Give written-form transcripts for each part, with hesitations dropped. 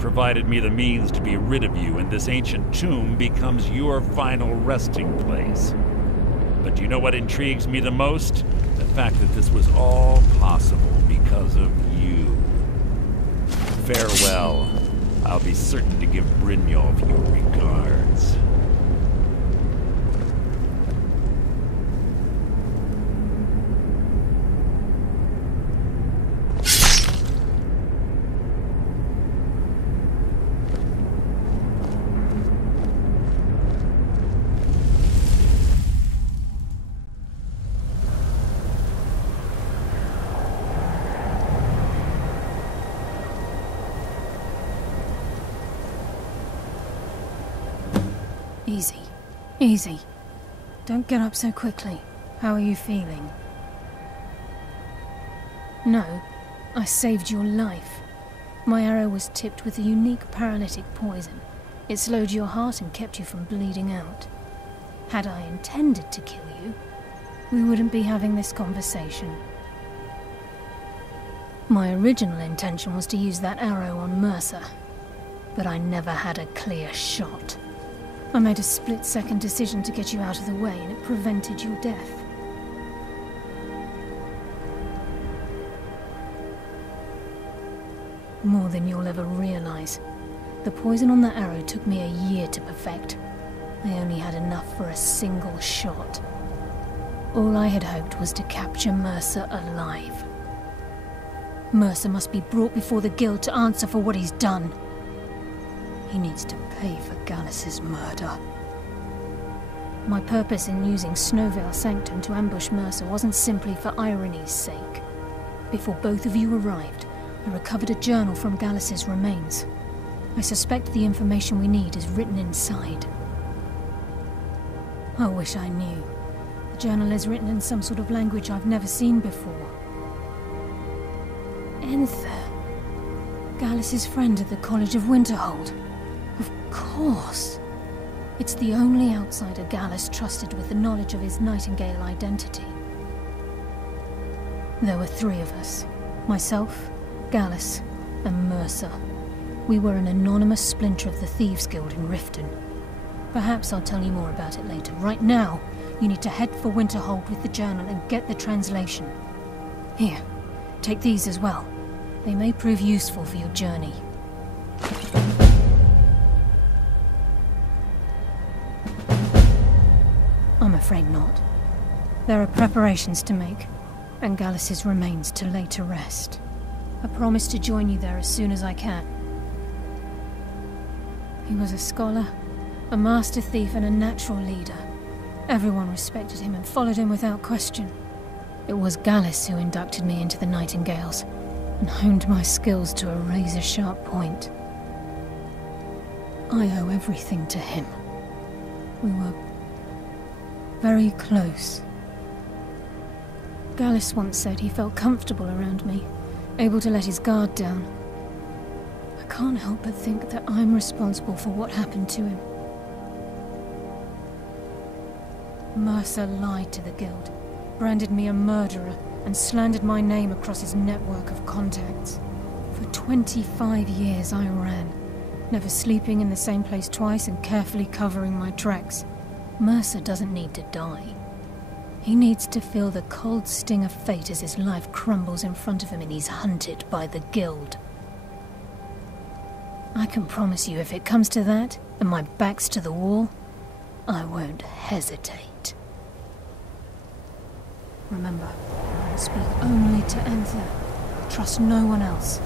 provided me the means to be rid of you, and this ancient tomb becomes your final resting place. But do you know what intrigues me the most? The fact that this was all possible because of you. Farewell. I'll be certain to give Brynjolf your regards. Easy. Easy. Don't get up so quickly. How are you feeling? No, I saved your life. My arrow was tipped with a unique paralytic poison. It slowed your heart and kept you from bleeding out. Had I intended to kill you, we wouldn't be having this conversation. My original intention was to use that arrow on Mercer, but I never had a clear shot. I made a split-second decision to get you out of the way, and it prevented your death. More than you'll ever realize. The poison on that arrow took me a year to perfect. I only had enough for a single shot. All I had hoped was to capture Mercer alive. Mercer must be brought before the Guild to answer for what he's done. He needs to pay for Gallus's murder. My purpose in using Snowvale Sanctum to ambush Mercer wasn't simply for irony's sake. Before both of you arrived, I recovered a journal from Gallus's remains. I suspect the information we need is written inside. I wish I knew. The journal is written in some sort of language I've never seen before. Enther. Gallus's friend at the College of Winterhold. Of course. It's the only outsider Gallus trusted with the knowledge of his Nightingale identity. There were three of us. Myself, Gallus, and Mercer. We were an anonymous splinter of the Thieves Guild in Riften. Perhaps I'll tell you more about it later. Right now, you need to head for Winterhold with the journal and get the translation. Here, take these as well. They may prove useful for your journey. I'm afraid not. There are preparations to make, and Gallus's remains to lay to rest. I promise to join you there as soon as I can. He was a scholar, a master thief, and a natural leader. Everyone respected him and followed him without question. It was Gallus who inducted me into the Nightingales, and honed my skills to a razor-sharp point. I owe everything to him. We were very close. Gallus once said he felt comfortable around me, able to let his guard down. I can't help but think that I'm responsible for what happened to him. Mercer lied to the Guild, branded me a murderer, and slandered my name across his network of contacts. For 25 years I ran, never sleeping in the same place twice and carefully covering my tracks. Mercer doesn't need to die. He needs to feel the cold sting of fate as his life crumbles in front of him and he's hunted by the Guild. I can promise you, if it comes to that, and my back's to the wall, I won't hesitate. Remember, speak only to Enther. Trust no one else.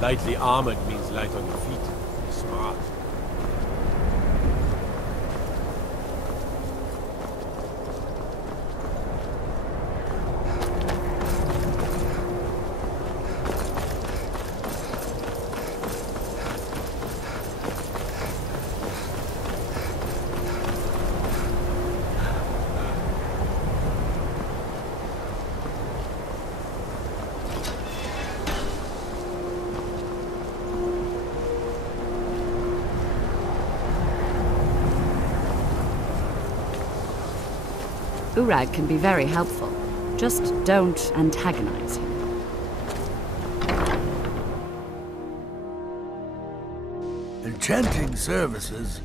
Lightly armored means light on your feet. Smart. Urag can be very helpful. Just don't antagonize him. Enchanting services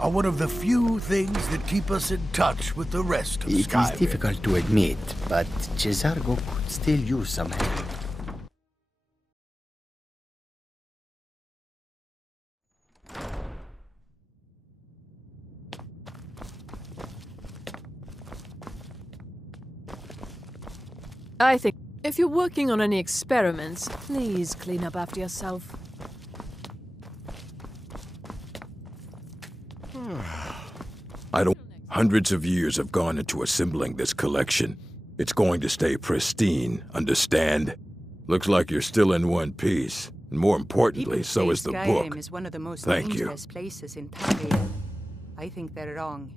are one of the few things that keep us in touch with the rest of Skyrim. It is difficult to admit, but Cesargo could still use some help. I think if you're working on any experiments, please clean up after yourself. Hundreds of years have gone into assembling this collection. It's going to stay pristine, understand? Looks like you're still in one piece. And more importantly, so is the book. Skyrim is one of the most Thank you. dangerous places in Talia. I think they're wrong.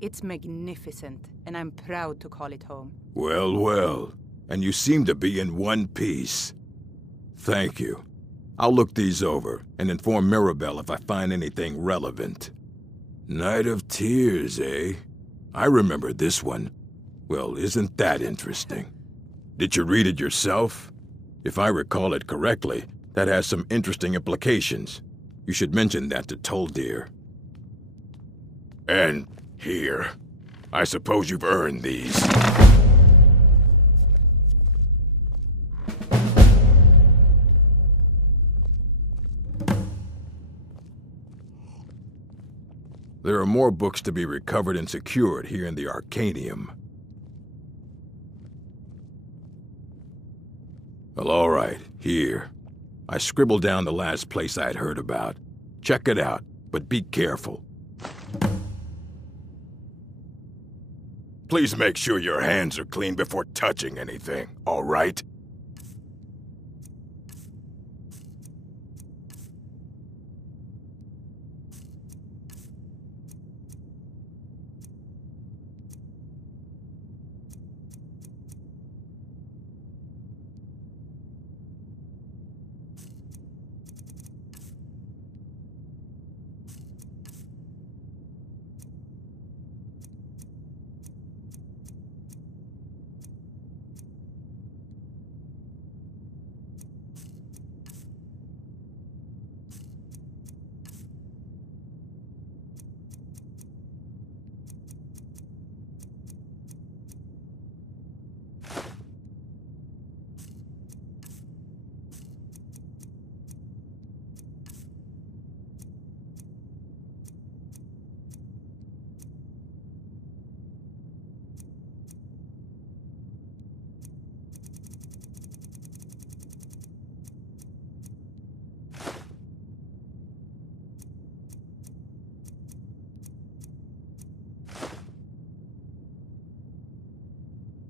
It's magnificent, and I'm proud to call it home. Well, well. And you seem to be in one piece. Thank you. I'll look these over and inform Mirabelle if I find anything relevant. Night of Tears, eh? I remember this one. Well, isn't that interesting? Did you read it yourself? If I recall it correctly, that has some interesting implications. You should mention that to Toldir. And here. I suppose you've earned these. There are more books to be recovered and secured here in the Arcanium. Well, all right, here. I scribbled down the last place I'd heard about. Check it out, but be careful. Please make sure your hands are clean before touching anything, all right?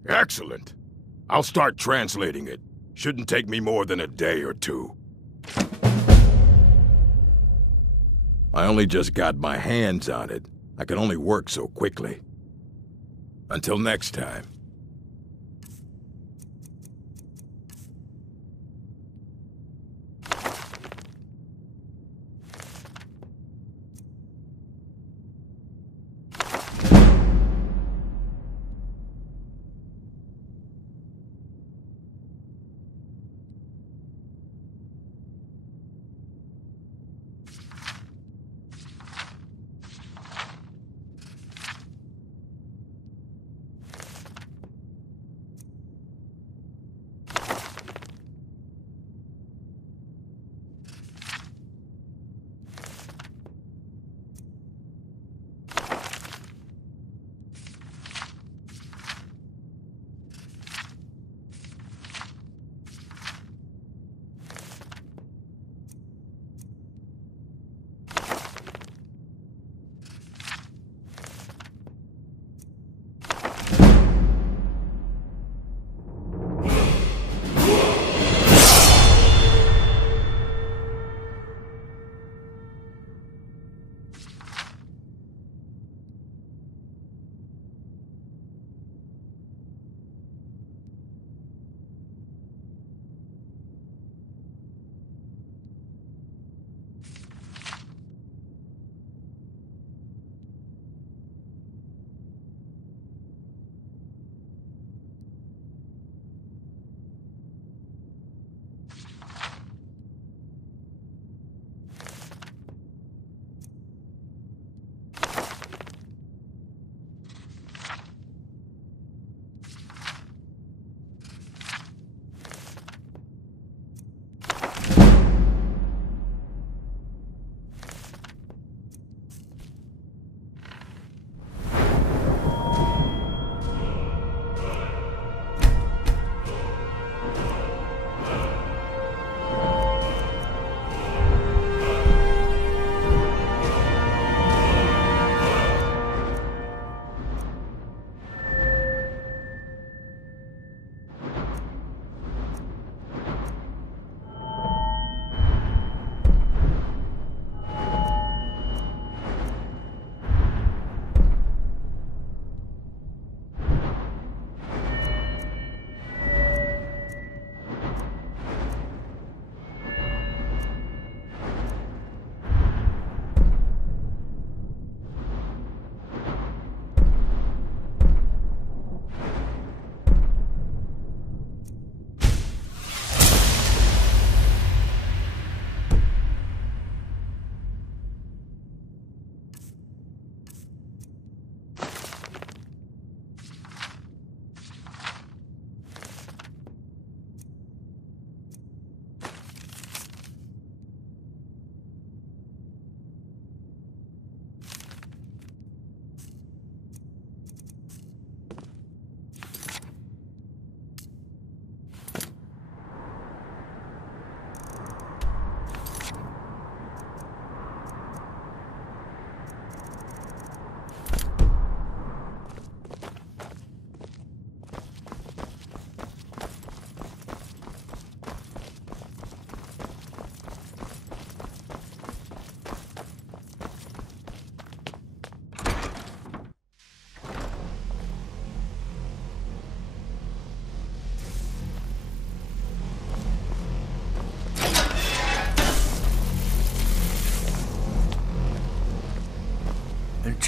Excellent. I'll start translating it. Shouldn't take me more than a day or two. I only just got my hands on it. I can only work so quickly. Until next time.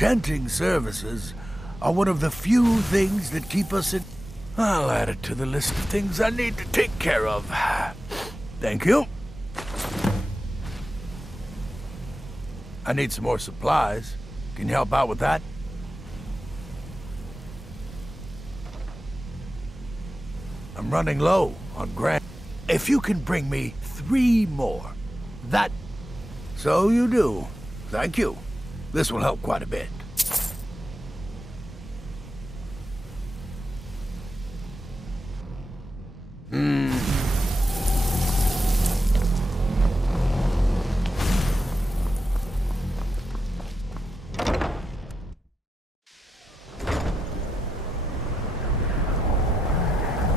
Enchanting services are one of the few things that keep us in... I'll add it to the list of things I need to take care of. Thank you. I need some more supplies. Can you help out with that? I'm running low on grant. If you can bring me 3 more, that... So you do. Thank you. This will help quite a bit.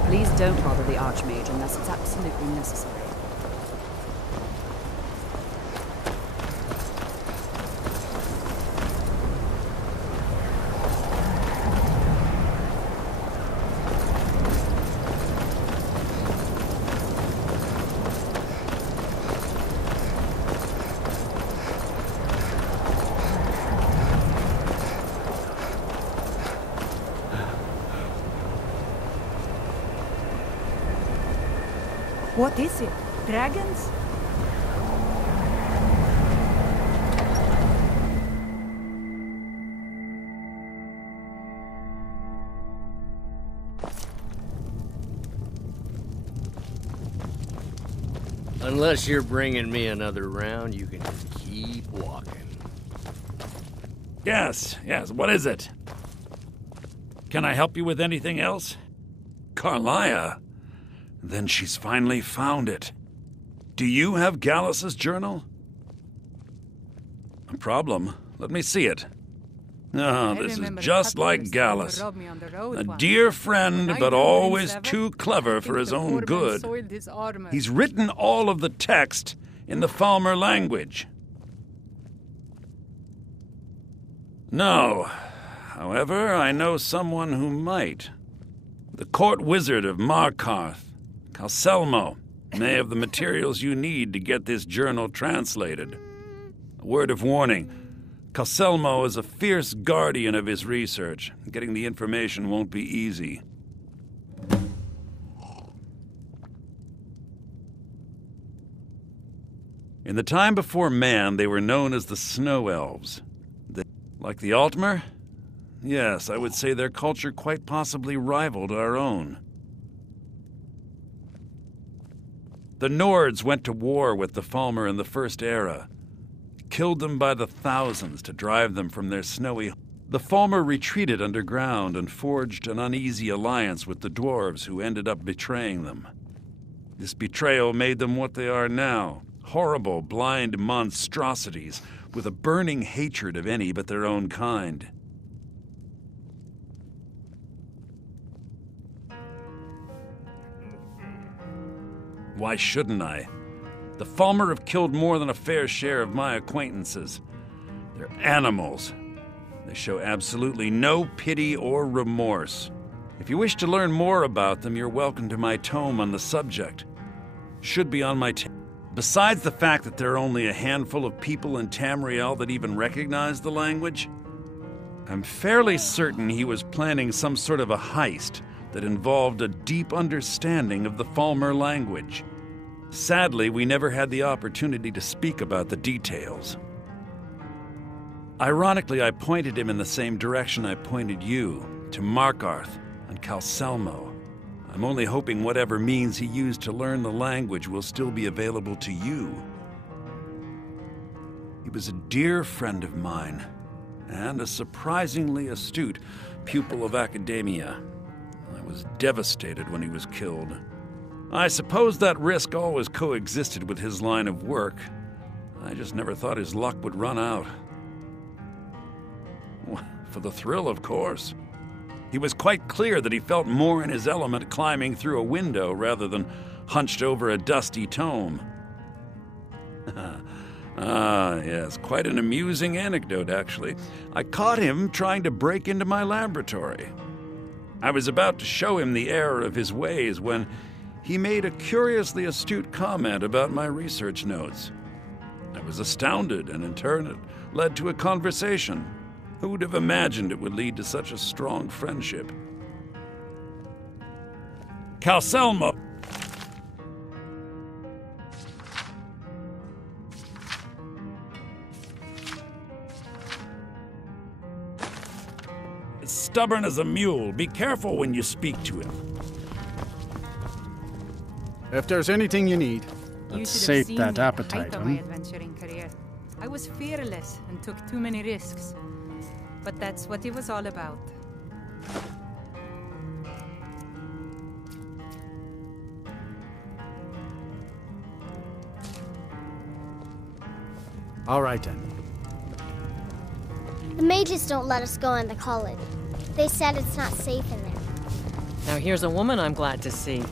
Please don't bother the Archmage unless it's absolutely necessary. What is it? Dragons? Unless you're bringing me another round, you can just keep walking. Yes, what is it? Can I help you with anything else? Carlia? Then she's finally found it. Do you have Gallus's journal? A problem? Let me see it. Oh, this is just like Gallus. A dear friend, but always too clever for his own good. He's written all of the text in the Falmer language. No. However, I know someone who might. The court wizard of Markarth, Calselmo, may have the materials you need to get this journal translated. A word of warning. Calselmo is a fierce guardian of his research. Getting the information won't be easy. In the time before man, they were known as the Snow Elves. Like the Altmer? Yes, I would say their culture quite possibly rivaled our own. The Nords went to war with the Falmer in the First Era. Killed them by the thousands to drive them from their snowy... The Falmer retreated underground and forged an uneasy alliance with the dwarves who ended up betraying them. This betrayal made them what they are now. Horrible, blind monstrosities with a burning hatred of any but their own kind. Why shouldn't I? The Falmer have killed more than a fair share of my acquaintances. They're animals. They show absolutely no pity or remorse. If you wish to learn more about them, you're welcome to my tome on the subject. Should be on my Besides the fact that there are only a handful of people in Tamriel that even recognize the language, I'm fairly certain he was planning some sort of a heist that involved a deep understanding of the Falmer language. Sadly, we never had the opportunity to speak about the details. Ironically, I pointed him in the same direction I pointed you, to Markarth and Calselmo. I'm only hoping whatever means he used to learn the language will still be available to you. He was a dear friend of mine, and a surprisingly astute pupil of academia. I was devastated when he was killed. I suppose that risk always coexisted with his line of work. I just never thought his luck would run out. For the thrill, of course. He was quite clear that he felt more in his element climbing through a window rather than hunched over a dusty tome. Yes, quite an amusing anecdote, actually. I caught him trying to break into my laboratory. I was about to show him the error of his ways when he made a curiously astute comment about my research notes. I was astounded, and in turn it led to a conversation. Who would have imagined it would lead to such a strong friendship? Calselmo! As stubborn as a mule. Be careful when you speak to him. If there's anything you need, let's sate that appetite, my adventuring career. I was fearless and took too many risks. But that's what it was all about. All right, then. The mages don't let us go in the college. They said it's not safe in there. Now here's a woman I'm glad to see.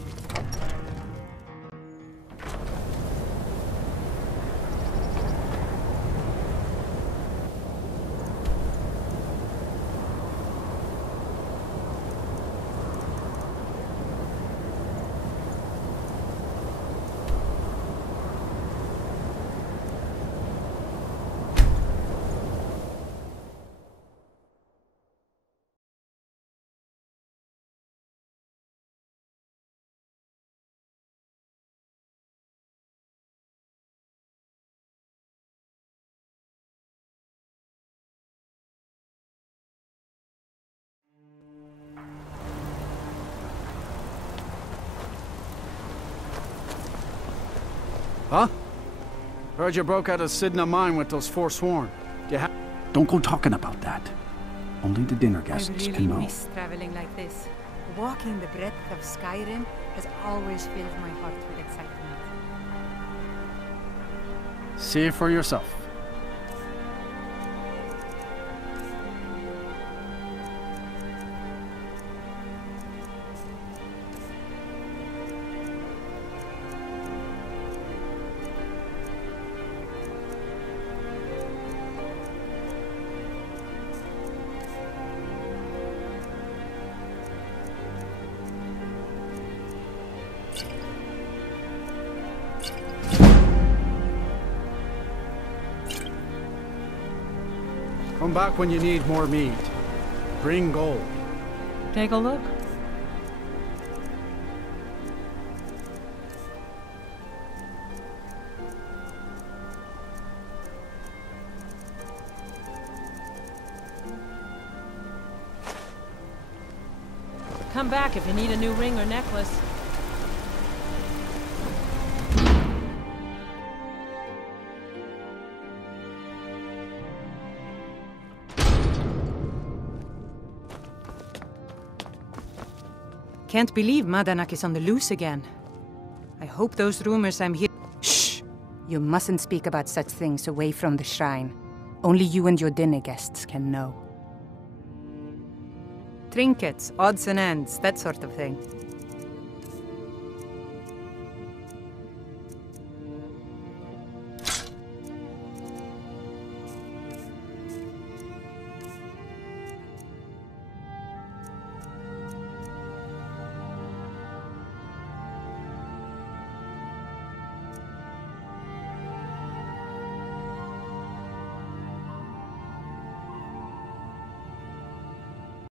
Huh? Heard you broke out of Cinder mine with those Forsworn. Don't go talking about that. Only the dinner guests I really can know. miss traveling like this. Walking the breadth of Skyrim has always filled my heart with excitement. See it for yourself. Come back when you need more meat. Bring gold. Take a look. Come back if you need a new ring or necklace. Can't believe Madanak is on the loose again. I hope those rumors I'm hearing... Shh! You mustn't speak about such things away from the shrine. Only you and your dinner guests can know. Trinkets, odds and ends, that sort of thing.